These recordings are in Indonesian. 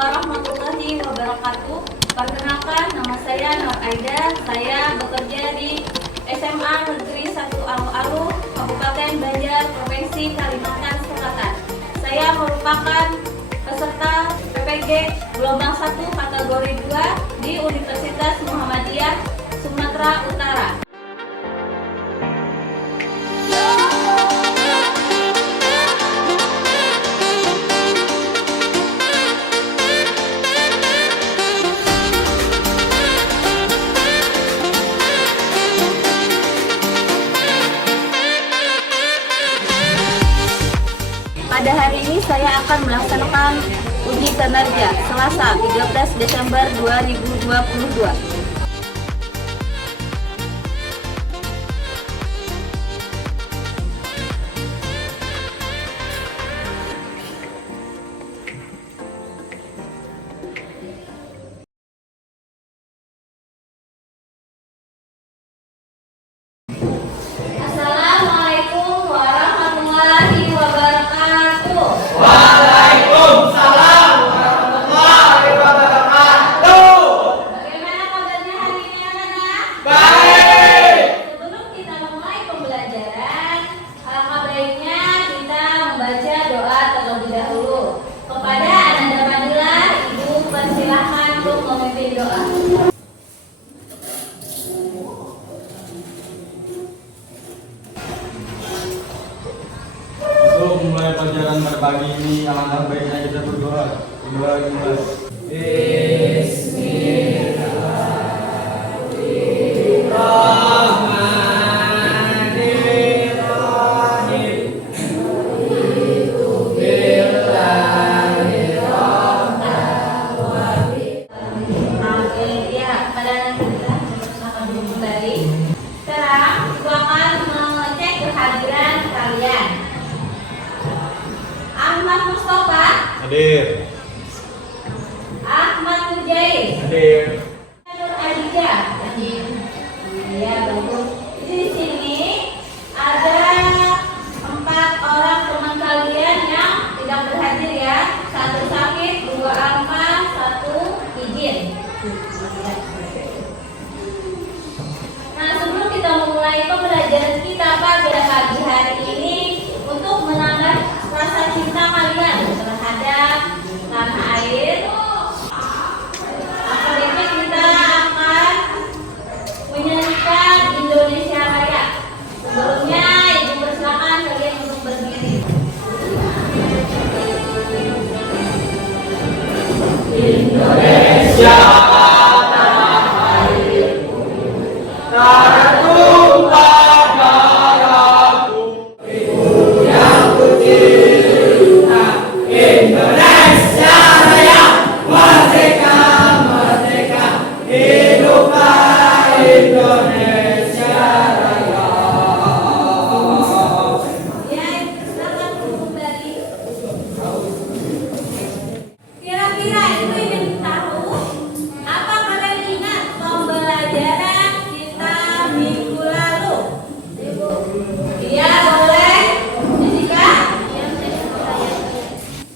warahmatullahi wabarakatuh. Perkenalkan, nama saya Nur Aida. Saya bekerja di SMA Negeri 1 Alu-Alu, Kabupaten Banjar, Provinsi Kalimantan Selatan. Saya merupakan peserta PPG Gelombang 1 kategori 2 di Universitas Muhammadiyah Sumatera Utara. Pada hari ini saya akan melaksanakan uji kinerja Selasa 13 Desember 2022. Assalamualaikum warahmatullahi wabarakatuh. Waalaikumsalam warahmatullahi wabarakatuh. Bagaimana kabarnya hari ini anak-anak? Baik. Sebelum kita mulai pembelajaran, alangkah baiknya kita membaca doa terlebih dahulu. Kepada Ananda Manila, Ibu persilahkan untuk memimpin doa. Untuk memulai pelajaran berbagi ini, alangkah baiknya kita berdoa. Ya, pada nanti kita akan kembali. Sekarang aku akan mengecek kehadiran kalian. Ahmad Mustafa, Hadir. Ahmad Mujahid, Hadir. Nur Adija. Ya, bagus. Di sini ada 4 orang teman kalian yang tidak berhadir ya. 1 sakit, 2 alma, 1 izin. Nah, sebelum kita memulai pembelajaran kita pada pagi hari ini, untuk menambah rasa cinta kalian terhadap tanah air, maka baiknya kita akan menyanyikan Indonesia Raya. Sebelumnya, Ibu persilakan kalian untuk berdiri. Indonesia tanah airku, tertumpah darahku, ibu yang kucinta. Indonesia Raya, merdeka, merdeka, hiduplah Indonesia Raya. Ya, Ibu persilakan untuk kembali. Kira-kira Ibu ingin tahu apa kalian ingat pembelajaran kita minggu lalu? Iya, boleh. Jessica?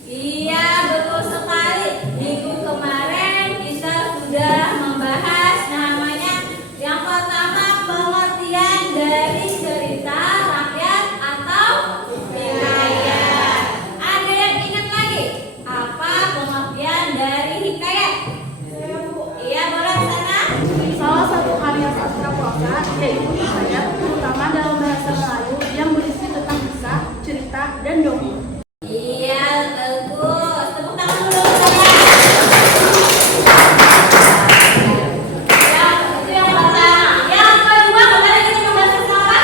Iya, betul sekali. Minggu kemarin kita sudah membahas namanya yang pertama pengertian dari cerita rakyat atau hikayat. Ada yang ingat lagi apa pengertian dari hikayat? Iya, boleh di sana. Salah satu karya sastra prosa yaitu hikayat, terutama dalam bahasa Melayu yang berisi tentang kisah, cerita, dan dongeng. Iya, bagus. Tepuk tangan dulu saya. Itu yang pertama. Yang kedua, kemarin kita membahas apa?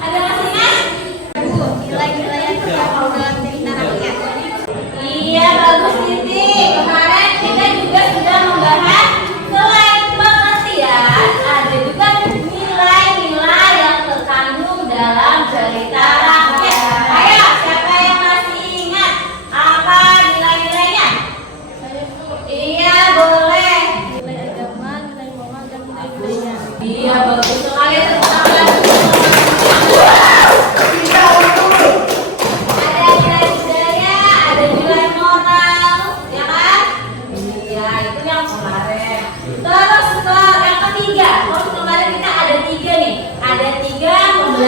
Ada masih ingat? Nilai-nilai yang terkandung dalam cerita rakyat. Iya, bagus Titi. Kemarin kita juga sudah membahas selain pengertian, ada juga nilai-nilai yang terkandung dalam cerita rakyat. Ayo, siapa yang masih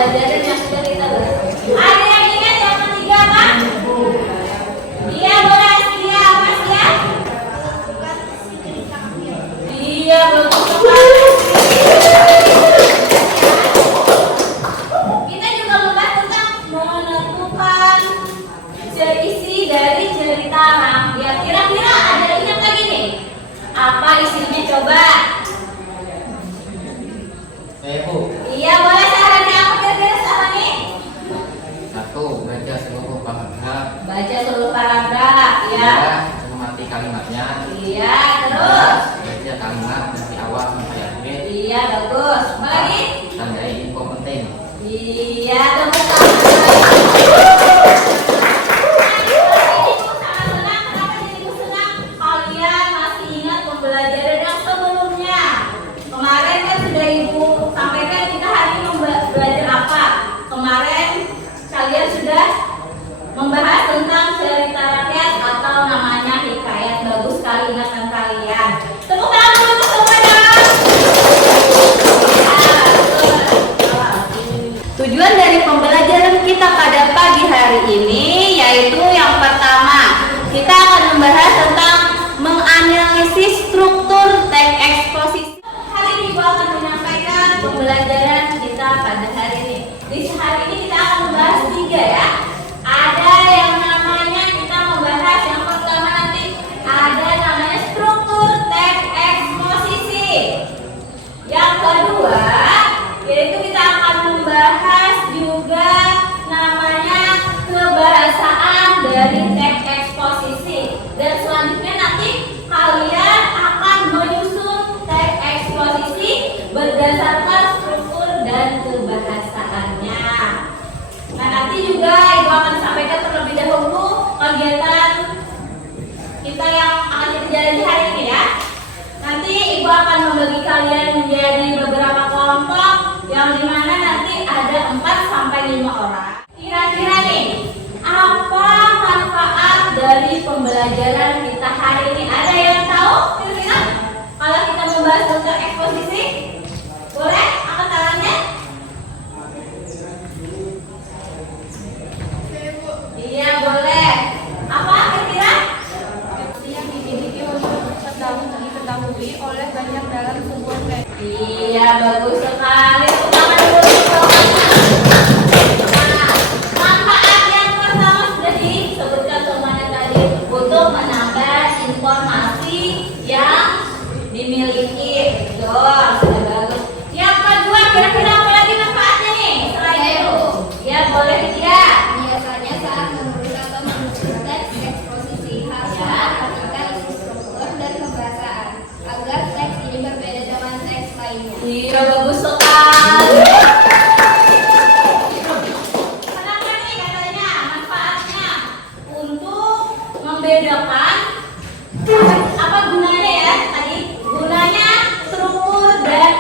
pembelajaran yang sudah kita bahas. Ada yang ingat yang ketiga apa? Iya boleh, iya Mas ya? Iya bagus sekali. Kita juga membahas tentang menentukan isi dari cerita. Ya kira-kira ada ingat lagi nih? Apa isinya coba? Bu. Iya boleh, sarannya apa kira-kira sarannya? 1. Baca seluruh paragraf. Baca seluruh paragraf, ya. 2. Cermati kalimatnya. Iya, terus. Baca kalimat dari awal sampai akhir. Iya, bagus. Apa lagi? Tandai info penting. Iya, tepuk tangan. Ibu sangat senang. Kenapa jadi ibu senang? Kalian masih ingat pembelajaran yang sebelumnya? Kemarin kan sudah ibu sampaikan kita hari ini belajar apa? Kemarin kalian sudah membahas tentang cerita rakyat atau namanya hikayat. Bagus sekali ingatan kalian. Tepuk tangan dulu untuk semua dong. Tujuan dari pembelajaran kita pada pagi hari ini yaitu yang pertama, kita akan membahas tentang menganalisis struktur teks eksposisi. Hari ini Ibu akan menyampaikan pembelajaran kita pada hari ini. Di hari ini kita akan membahas 3 ya. Ada yang namanya kita membahas yang pertama nanti ada namanya struktur teks eksposisi. Yang kedua yaitu kita akan membahas juga namanya kebahasaan dari teks eksposisi. Dan selanjutnya nanti kalian akan menyusun teks eksposisi berdasarkan struktur dan kebahasaannya. Nah nanti juga Ibu akan sampaikan terlebih dahulu kegiatan kita yang akan kita jalani hari ini ya. Nanti Ibu akan membagi kalian menjadi beberapa kelompok yang dimana nanti ada 4 sampai 5 orang. Kira-kira nih, apa manfaat dari pembelajaran kita hari ini? Ada yang tahu kira-kira? Kalau kita membahas tentang eksposisi, boleh angkat tangannya? Iya boleh. Apa kira-kira? Yang dimiliki untuk diketahui oleh banyak dalam sebuah teks. Iya bagus sekali. Tangan dulu. Nah, manfaat yang pertama sudah disebutkan semuanya tadi untuk menambah informasi yang dimiliki. Betul, sudah bagus. Yang kedua kira-kira apa lagi manfaatnya nih selain itu? Ya boleh dia. Biasanya saat menulis atau menyusun teks eksposisi harus memperhatikan isi struktur dan pembahasan agar teks ini berbeda dengan teks lainnya. Iya bagus sekali. Kenapa nih katanya manfaatnya? Untuk membedakan apa gunanya ya tadi? Gunanya struktur dan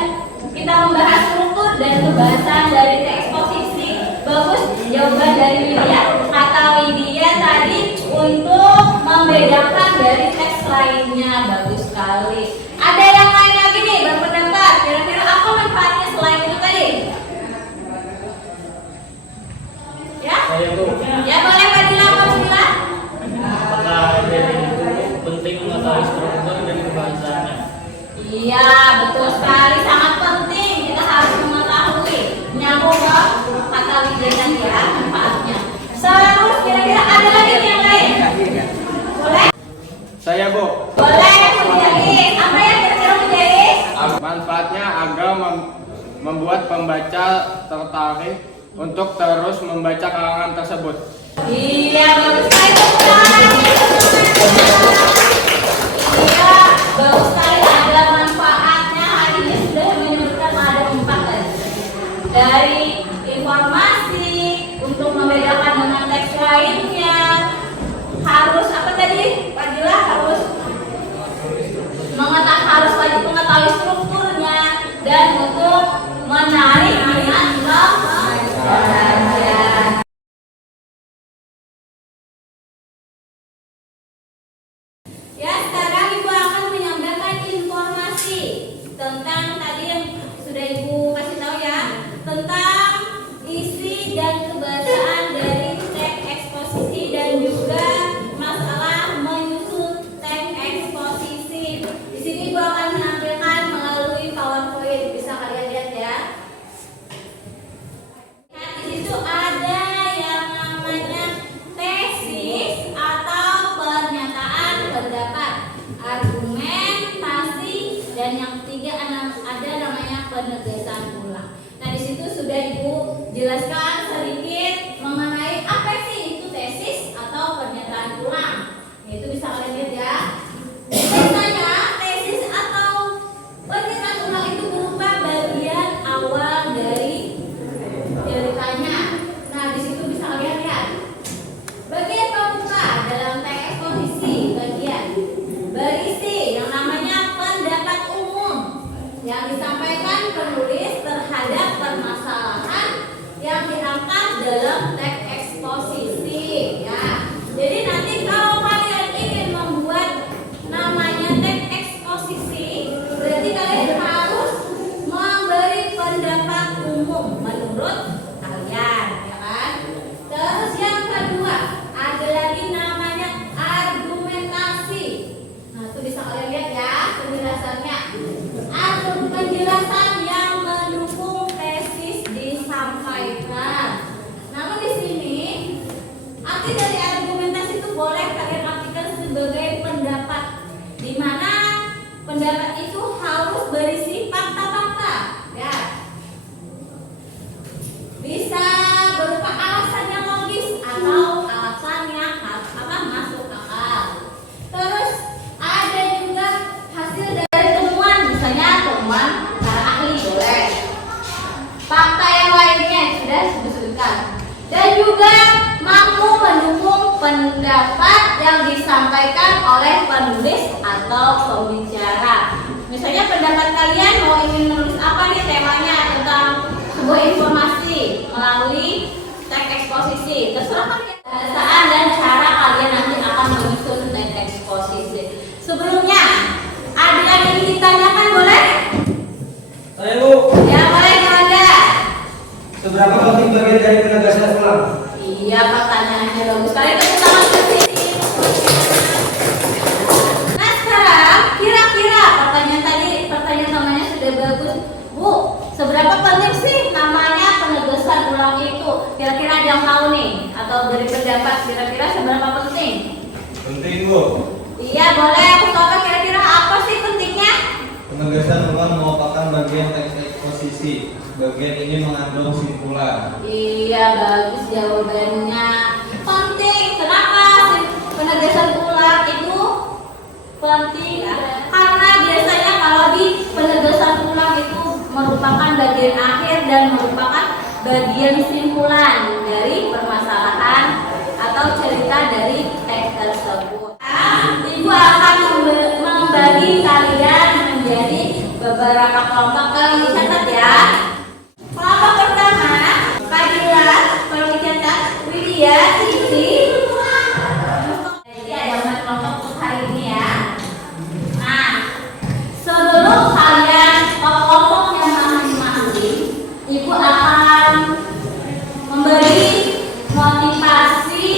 kita membahas struktur dan pembahasan dari teks eksposisi. Bagus jawaban dari Widya. Kata Widya tadi untuk membedakan dari teks lainnya. Bagus sekali. Ada yang lain lagi nih berpendapat. Kira-kira apa manfaatnya selain itu tadi? Ya? Saya Bu. Ya boleh Fadila, Fadila. Apakah jadi itu penting mengetahui struktur dan kebahasaannya? Iya betul sekali, sangat penting kita harus mengetahui. Nyambung ke kata Widya tadi ya manfaatnya. Terus kira-kira ada lagi nih yang lain? Boleh? Saya Bu. Boleh menjahit. Apa yang kira-kira menjahit? Manfaatnya agar membuat pembaca tertarik untuk terus membaca karangan tersebut. Iya bagus sekali teman. Iya bagus sekali ada manfaatnya. Hari ini sudah menyebutkan ada 4 tadi. Dari informasi untuk membedakan dengan teks lainnya. Harus apa tadi? Fadila harus wajib mengetahui strukturnya dan untuk menarik minat pembelajar. Ya, sekarang Ibu akan menyampaikan informasi tentang tadi yang sudah Ibu kasih tahu ya, tentang Ibu jelaskan sedikit mengenai apa sih itu tesis atau pernyataan ulang. Itu bisa kalian lihat ya. Biasanya tesis atau pernyataan ulang itu berupa bagian awal dari ceritanya. Nah, di situ bisa kalian lihat. Bagian pembuka dalam teks eksposisi, bagian berisi yang namanya pendapat umum yang disampaikan penulis terhadap permasalahan yang diangkat dalam teks eksposisi ya. Jadi nanti kalau kalian ingin membuat namanya teks eksposisi, berarti kalian harus memberi pendapat umum menurut kalian ya kan. Terus yang kedua ada lagi namanya argumentasi. Nah, itu bisa kalian lihat ya penjelasannya. Penjelasan yang mendukung tesis disampaikan. Namun di sini arti dari argumentasi itu boleh kalian artikan sebagai pendapat, di mana pendapat itu harus berisi fakta-fakta, ya. Bisa berupa alasan yang logis atau alasan yang masuk akal. Terus ada juga hasil dari temuan, misalnya temuan para ahli boleh. Fakta yang lainnya sudah disebutkan. Dan juga mampu mendukung pendapat yang disampaikan oleh penulis atau pembicara. Misalnya pendapat kalian mau ingin menulis apa nih temanya tentang sebuah informasi melalui teks eksposisi. Terserah kalian. Bahasaan dan cara kalian nanti akan menyusun teks eksposisi. Sebelumnya, ada yang ingin ditanyakan boleh? Saya Bu, Ya boleh ada. seberapa penting bagian dari penegasan ulang? Iya, pertanyaannya bagus sekali. Tepuk tangan ke sini. Nah sekarang kira-kira pertanyaan namanya sudah bagus. Bu, seberapa penting sih namanya penegasan ulang itu? Kira-kira ada yang tahu nih? Atau dari pendapat kira-kira seberapa penting? Penting Bu. Iya boleh. Mustafa kira-kira apa sih pentingnya? Penegasan ulang merupakan bagian teks eksposisi. Bagian ini mengandung simpulan. Iya bagus jawabannya. Penting. Kenapa sih penegasan ulang itu penting? Karena biasanya kalau di penegasan ulang itu merupakan bagian akhir dan merupakan bagian simpulan dari permasalahan atau cerita dari teks tersebut. Ibu akan membagi kalian menjadi beberapa kelompok. Kalian dicatat ya. Kelompok pertama, Fadila, kalau dicatat, Widya, Siti. Jadi ada 4 kelompok untuk hari ini ya. Nah, sebelum kalian kelompok yang masing-masing, Ibu akan memberi motivasi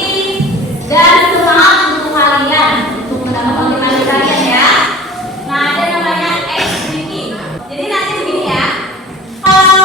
dan semangat untuk kalian untuk menambah motivasi kalian ya. Nah, ada namanya XBP. Jadi nanti begini ya. Kalau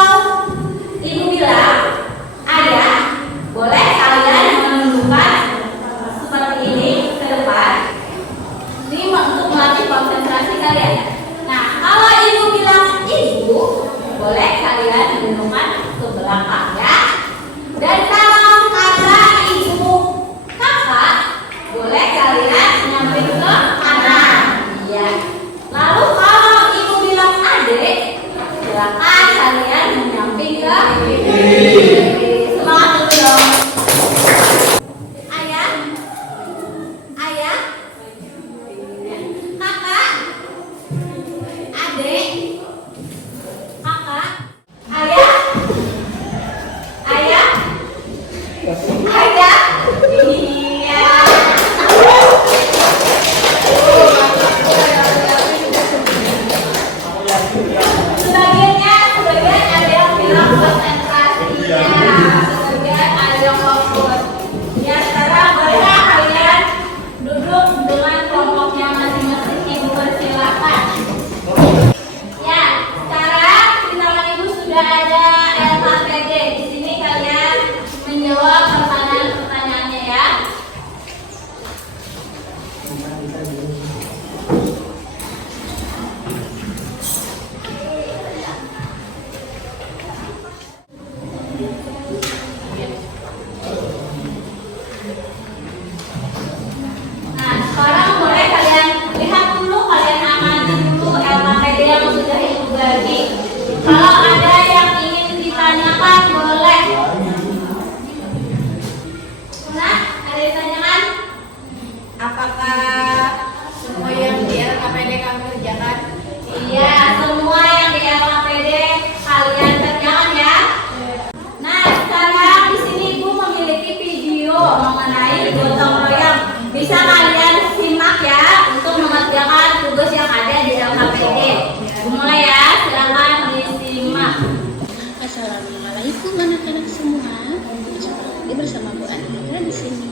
Assalamualaikum anak-anak semua. Berjumpa lagi bersama Bu Andika di sini.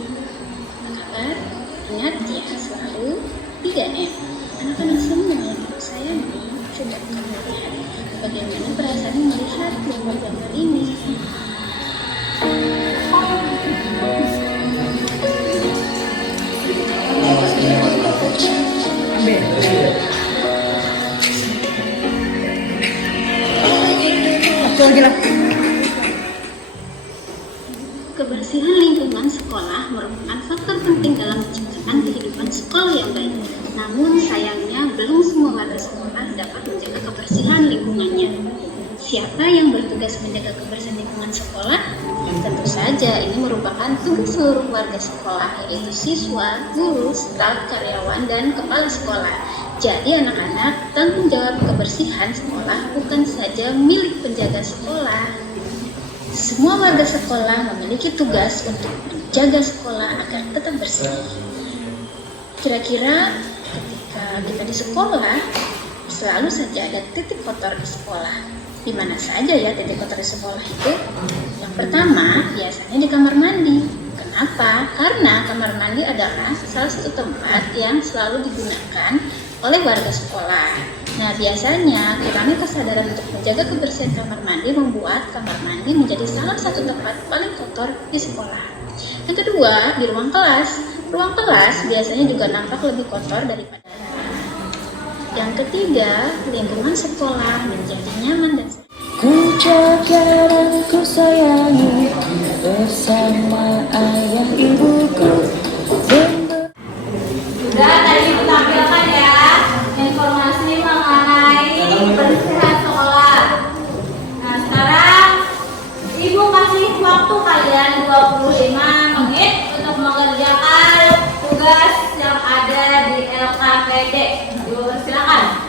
Apa kabar? Ingat ya selalu 3M. Anak-anak semua yang aku sayangi, coba kamu lihat bagaimana perasaanmu melihat gambar-gambar ini. Kebersihan lingkungan sekolah merupakan faktor penting dalam menciptakan kehidupan sekolah yang baik. Namun sayangnya belum semua warga sekolah dapat menjaga kebersihan lingkungannya. Siapa yang bertugas menjaga kebersihan lingkungan sekolah? Tentu saja ini merupakan tugas seluruh warga sekolah, yaitu siswa, guru, staf, karyawan, dan kepala sekolah. Jadi anak-anak, tanggung jawab kebersihan sekolah bukan saja milik penjaga sekolah. Semua warga sekolah memiliki tugas untuk menjaga sekolah agar tetap bersih. Kira-kira ketika kita di sekolah, selalu saja ada titik kotor di sekolah. Di mana saja ya titik kotor di sekolah itu? Yang pertama, biasanya di kamar mandi. Kenapa? Karena kamar mandi adalah salah satu tempat yang selalu digunakan oleh warga sekolah. Nah, biasanya kurangnya kesadaran untuk menjaga kebersihan kamar mandi membuat kamar mandi menjadi salah satu tempat paling kotor di sekolah. Yang kedua, di ruang kelas. Ruang kelas biasanya juga nampak lebih kotor daripada. Yang ketiga, lingkungan sekolah menjadi nyaman dan Ku jaga dan ku sayangi bersama ayah ibuku. Sudah tadi ditampilkan ya informasi mengenai kebersihan sekolah. Nah sekarang Ibu kasih waktu kalian 25 menit untuk mengerjakan tugas yang ada di LKPD. Ibu silakan.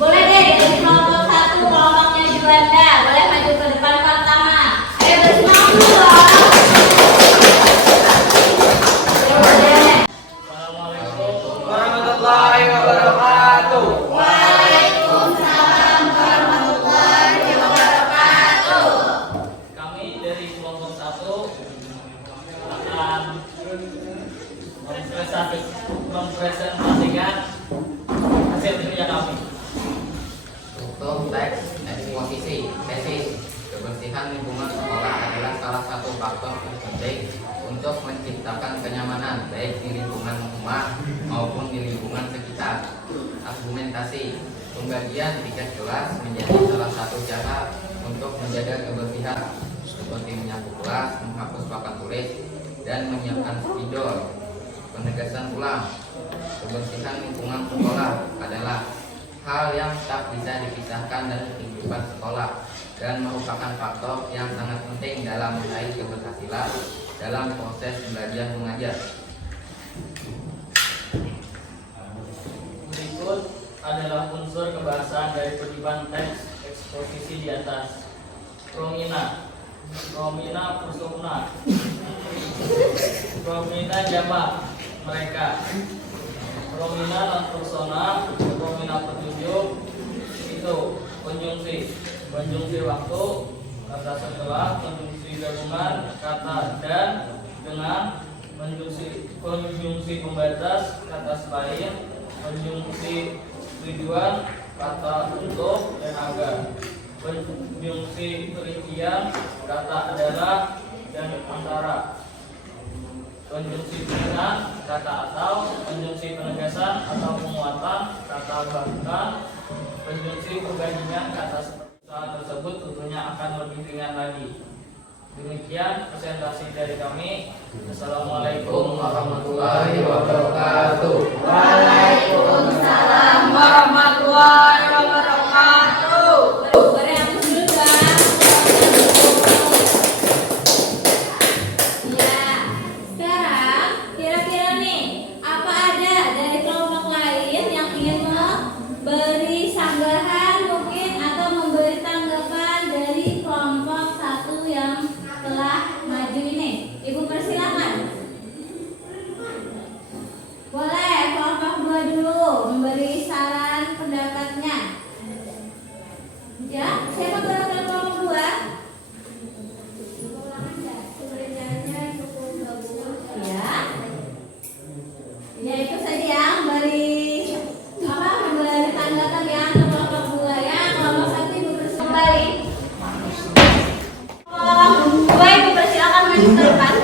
Boleh deh dari kelompok 1, kelompoknya Juanda, boleh maju ke depan pertama. Ayo bersemangat dulu dong. untuk menciptakan kenyamanan baik di lingkungan rumah maupun di lingkungan sekitar. Argumentasi pembagian tiket kelas menjadi salah satu cara untuk menjaga kebersihan seperti menyapu kelas, menghapus papan tulis, dan menyiapkan spidol. Penegasan ulang, kebersihan lingkungan sekolah adalah hal yang tak bisa dipisahkan dari kehidupan sekolah dan merupakan faktor yang sangat penting dalam meraih keberhasilan dalam proses belajar mengajar. Berikut adalah unsur kebahasaan dari kutipan teks eksposisi di atas. Romina Pusukna. Romina jamak mereka. Romina dan persona. Romina petunjuk. Itu konjungsi waktu, kata setelah, konjungsi gabungan, kata dan dengan, konjungsi pembatas, kata selain, konjungsi tujuan, kata untuk dan agar, konjungsi perincian, kata adalah dan antara, konjungsi pilihan, kata atau, konjungsi penegasan atau penguatan, kata bahkan, konjungsi perbandingan, kata seperti saat tersebut tentunya akan lebih ringan lagi. Demikian presentasi dari kami. Assalamualaikum warahmatullahi wabarakatuh. Waalaikumsalam warahmatullahi wabarakatuh. Bereaksi dulu guys. Ya, sekarang kira-kira nih, apa ada dari kelompok lain yang ingin memberi sanggahan mungkin atau memberi tanggapan dari kelompok satu yang telah maju ini? Ibu persilakan. Boleh kelompok 2 dulu memberi saran pendapatnya. Ya, siapa berada kelompok 2? Ya. Ya itu saja yang memberi tanggapan ya ke kelompok 2 ya. Kelompok 1 ibu kembali. Kelompok 2 ibu persilakan maju ke depan.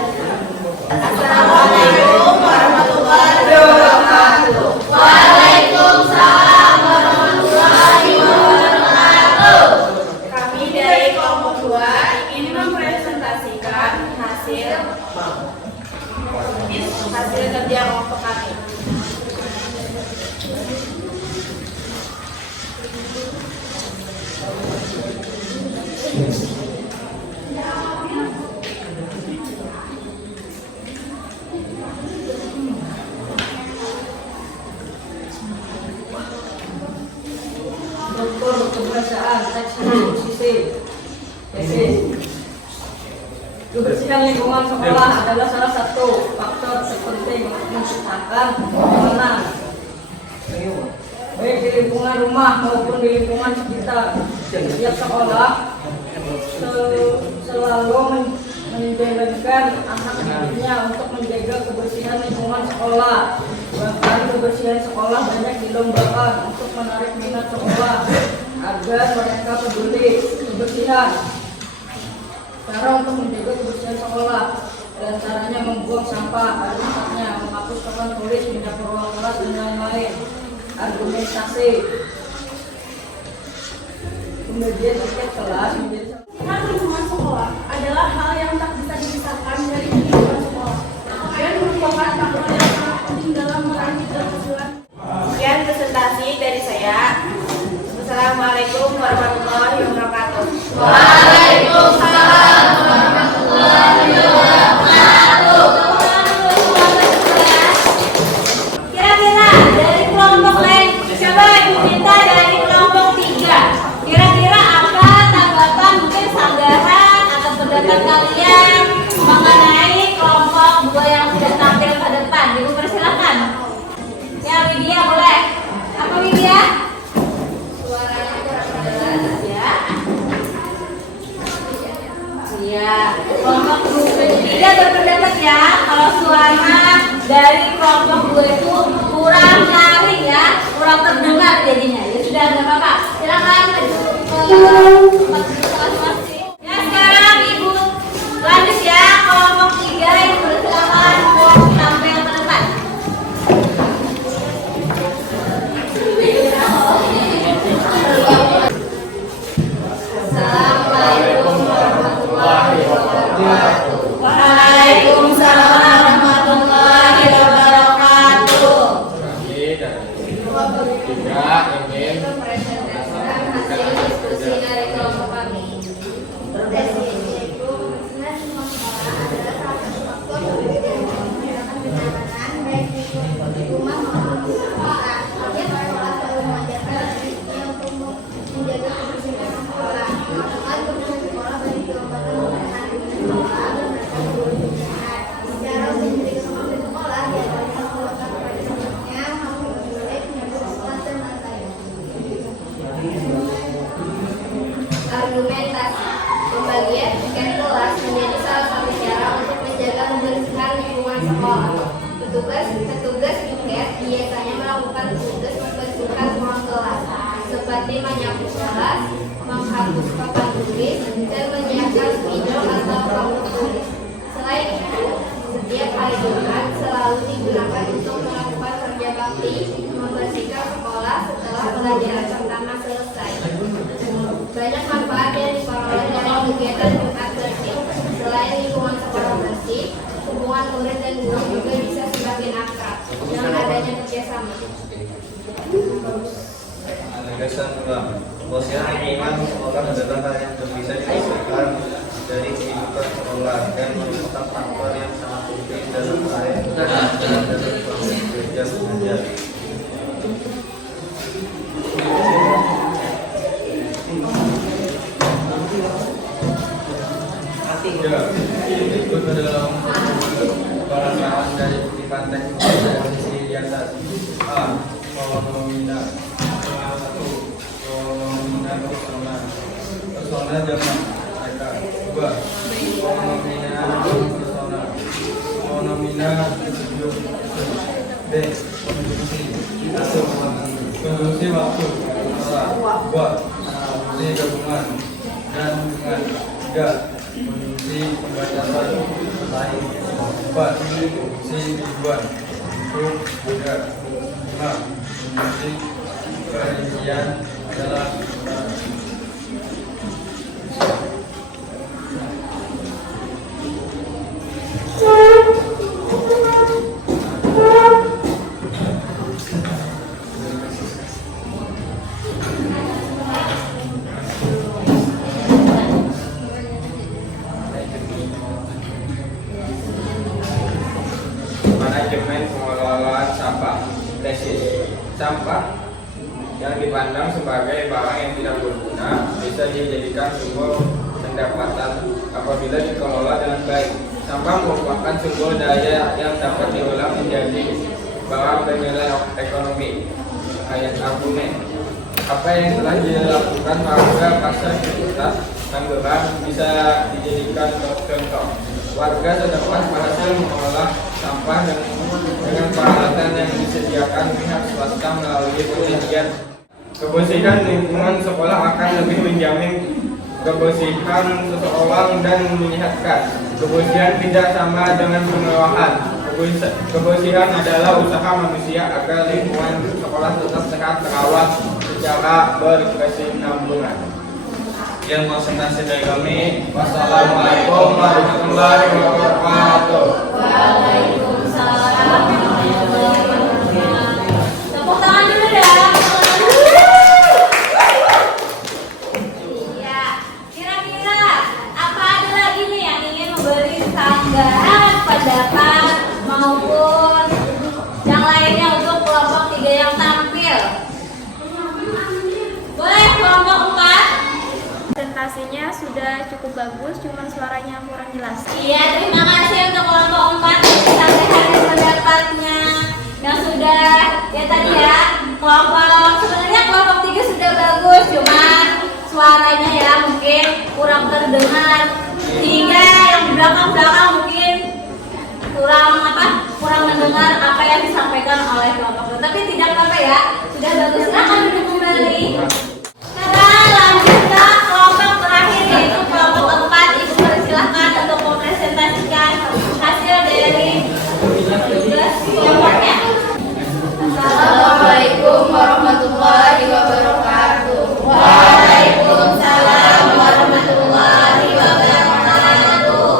Assalamualaikum warahmatullahi wabarakatuh. Waalaikumsalam warahmatullahi wabarakatuh. Kami dari kelompok 2 ingin mempresentasikan hasil kerja kelompok kami. Dokter kebersihan teks eksposisi. Kebersihan lingkungan sekolah adalah salah satu faktor terpenting untuk menciptakan kenyamanan baik di lingkungan rumah maupun di lingkungan sekitar. Setiap sekolah selalu menjalankan anak-anaknya untuk menjaga kebersihan lingkungan sekolah. Bahkan kebersihan sekolah banyak dilombakan untuk menarik minat sekolah agar mereka peduli kebersihan. Cara untuk menjaga kebersihan sekolah, dan caranya membuang sampah pada tempatnya, menghapus papan tulis, menyapu ruang kelas, dan lain-lain. Argumentasi kemudian tiket kelas menjadi Lingkungan sekolah adalah hal yang tak bisa dipisahkan dari kehidupan sekolah dan merupakan faktor yang sangat penting dalam meraih keberhasilan. Sekian presentasi dari saya. Assalamualaikum warahmatullahi wabarakatuh. Waalaikumsalam warahmatullahi wabarakatuh. Kira-kira dari kelompok lain, coba ibu minta dari kelompok 3. Kira-kira apa tanggapan mungkin sanggahan atau pendapat kalian mengenai kelompok 2 yang sudah tampil ke depan? Ibu persilakan. Ya Widya boleh. Apa Widya? Suaranya kurang jelas ya. Iya, kelompok 3 berpendapat ya kalau suara dari kelompok 2 itu kurang nyaring ya, kurang terdengar jadinya. Ya sudah nggak apa-apa. Silakan maju ke masing-masing. Ya sekarang ibu lanjut ya kelompok 3 sekolah. Petugas piket biasanya melakukan tugas membersihkan ruang kelas, seperti menyapu kelas, menghapus papan tulis, dan menyiapkan spidol atau papan tulis. Selain itu, setiap hari Jumat selalu digunakan untuk melakukan kerja bakti, membersihkan sekolah setelah pelajaran pertama selesai. Banyak manfaat yang diperoleh dari kegiatan Jumat bersih. Selain lingkungan sekolah bersih, hubungan murid dan guru juga bisa semakin akrab dengan adanya kerjasama. Gagasan ulang. Kebersihan lingkungan sekolah adalah hal yang bisa dipisahkan dari kehidupan sekolah dan merupakan faktor yang sangat penting dalam proses belajar mengajar. Ya, ikut dalam pembahasan dari kutipan teks posisi di atas. A. Pronomina. 1. Pronomina persona. Persona jamak mereka. 2. Pronomina persona. Pronomina subjek. B. Konjungsi. 1. Konjungsi waktu. 2. Konjungsi gabungan dan hubungan. 3. Konjungsi pembatasan lain. 4. Konjungsi tujuan untuk beda. 5. Konjungsi perincian adalah manajemen pengelolaan sampah. Tesis. Sampah yang dipandang sebagai barang yang tidak berguna bisa dijadikan sumber pendapatan apabila dikelola dengan baik. Sampah merupakan sumber daya yang dapat diolah menjadi barang bernilai ekonomi. Ayat argumen. Apa yang telah dilakukan warga pasar Ciputat, Tangerang bisa dijadikan contoh. Warga setempat berhasil mengolah sampah dengan peralatan yang disediakan pihak swasta melalui penelitian. Kebersihan lingkungan sekolah akan lebih menjamin kebersihan seseorang dan menyehatkan. Kebersihan tidak sama dengan kemewahan. Kebersihan adalah usaha manusia agar lingkungan sekolah tetap sehat terawat secara berkesinambungan. Yang konsentrasi dari kami. Wassalamualaikum warahmatullahi wabarakatuh. Waalaikumsalam warahmatullahi wabarakatuh. Tepuk tangan dulu ya. Ya, kira-kira apa ada lagi nih yang ingin memberi tanggapan, pendapat maupun yang lainnya untuk kelompok 3 yang tampil? Boleh kelompok 4? Presentasinya sudah cukup bagus, cuman suaranya kurang jelas. Iya, terima kasih untuk kelompok 4 sampaikan pendapatnya yang sudah ya tadi ya. Sebenarnya kelompok 3 sudah bagus, cuman suaranya ya mungkin kurang terdengar, sehingga yang belakang mungkin kurang mendengar apa yang disampaikan oleh kelompok 2. Tapi tidak apa-apa ya, sudah bagus. Silakan duduk kembali. Sekarang lanjut ke kelompok terakhir, yaitu kelompok 4. Ibu persilahkan untuk mempresentasikan hasil dari tugas kelompoknya. Assalamualaikum warahmatullahi wabarakatuh. Waalaikumsalam warahmatullahi wabarakatuh.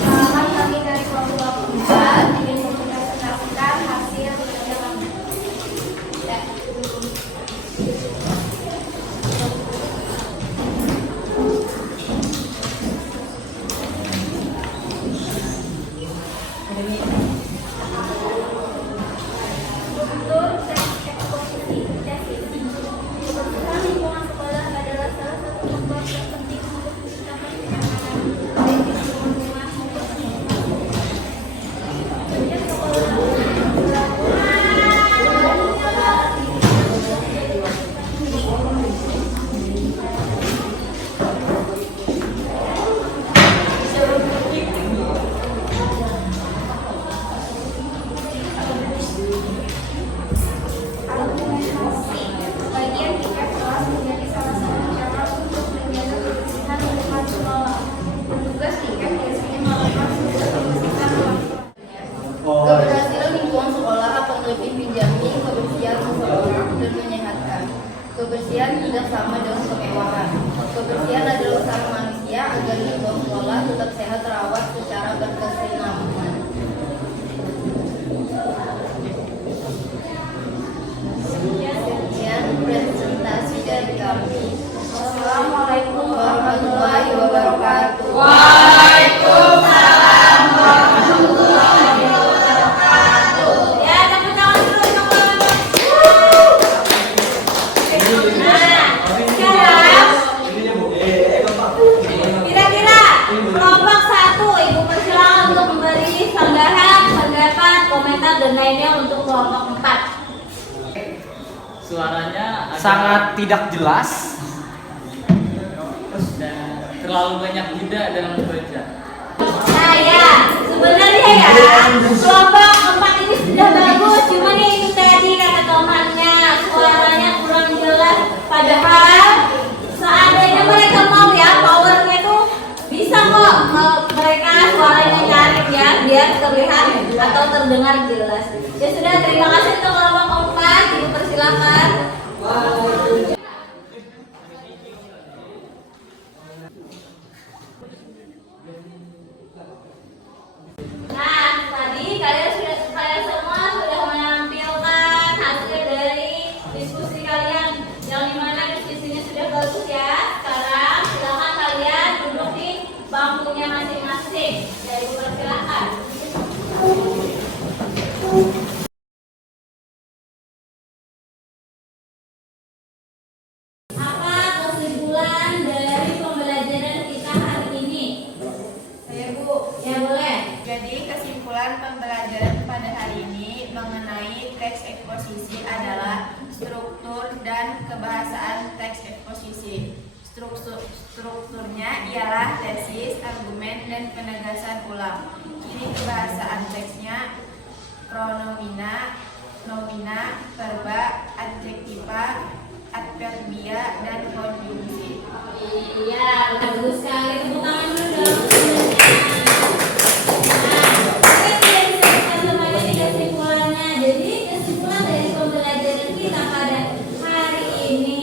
Selamat kami dari kelompok 4 ingin mempresentasikan hasil kerja kami. Struktur teks eksposisi tesis. Kebersihan lingkungan sekolah adalah salah satu faktor terpenting untuk mencapai kenyamanan baik di lingkungan rumah maupun sekolah. Setiap sekolah lebih menjamin kebersihan seseorang dan menyehatkan. Kebersihan tidak sama dengan kemewahan. Kebersihan adalah usaha manusia agar lingkungan sekolah tetap sehat terawat secara berkesinambungan. Sekian presentasi dari kami. Assalamualaikum warahmatullahi wabarakatuh. Waalaikumsalam warahmatullahi wabarakatuh. Ya, tepuk tangan dulu teman-teman. Nah, sekarang kira-kira kelompok 1 Ibu persilakan untuk memberi sanggahan, tanggapan, komentar dan lainnya untuk kelompok 4. Suaranya agak Sangat tidak jelas. dan terlalu banyak jeda dalam membaca. Nah ya, sebenarnya ya kelompok 4 ini sudah bagus, cuman ya itu tadi kata temannya suaranya kurang jelas. Padahal seandainya mereka mau ya powernya tuh bisa kok mereka suaranya nyaring ya biar terlihat atau terdengar jelas. Ya sudah, terima kasih untuk kelompok 4. Ibu persilakan. Nah, tadi kalian semua sudah menampilkan hasil dari diskusi kalian, yang dimana diskusinya sudah bagus ya. Sekarang silakan kalian duduk di bangkunya masing-masing. Jadi persilakan. Apa kesimpulan dari pembelajaran kita hari ini? Saya Bu. Ya boleh. Jadi kesimpulan pembelajaran pada hari ini mengenai teks eksposisi adalah struktur dan kebahasaan teks eksposisi. Strukturnya ialah tesis, argumen, dan penegasan ulang. Ciri kebahasaan teksnya pronomina, nomina, verba, adjektiva, adverbia, dan konjungsi. Iya, bagus sekali. Tepuk tangan dulu dong. Jadi kesimpulan dari pembelajaran kita pada hari ini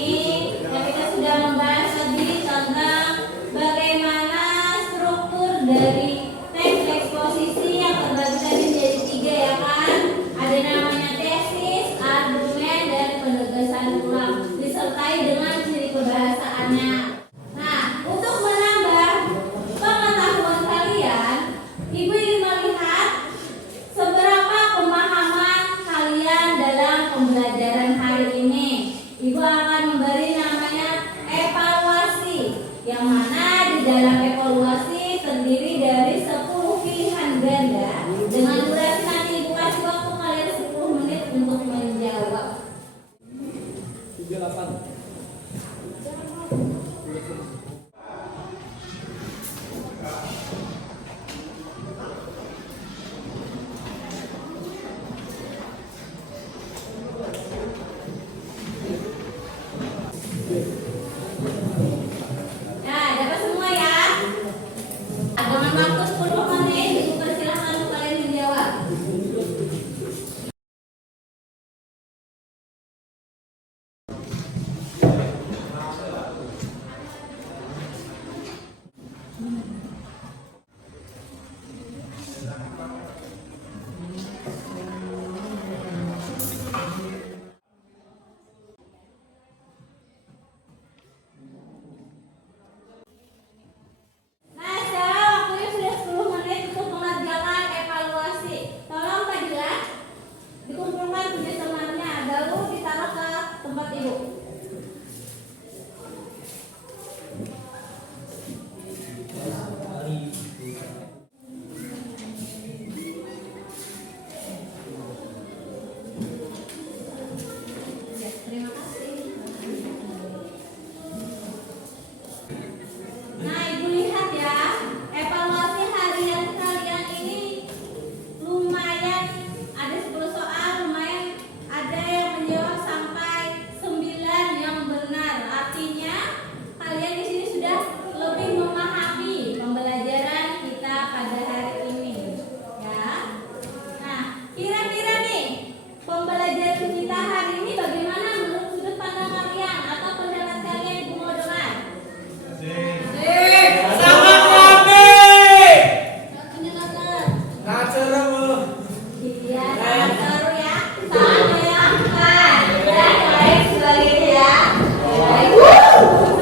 yang kita sudah membahas tadi tentang bagaimana struktur dari teks eksposisi yang terbagi tadi menjadi 3 ya kan? Ada namanya tesis, argumen, dan penegasan ulang disertai dengan ciri kebahasaannya. Nah, untuk menambah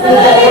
Tidak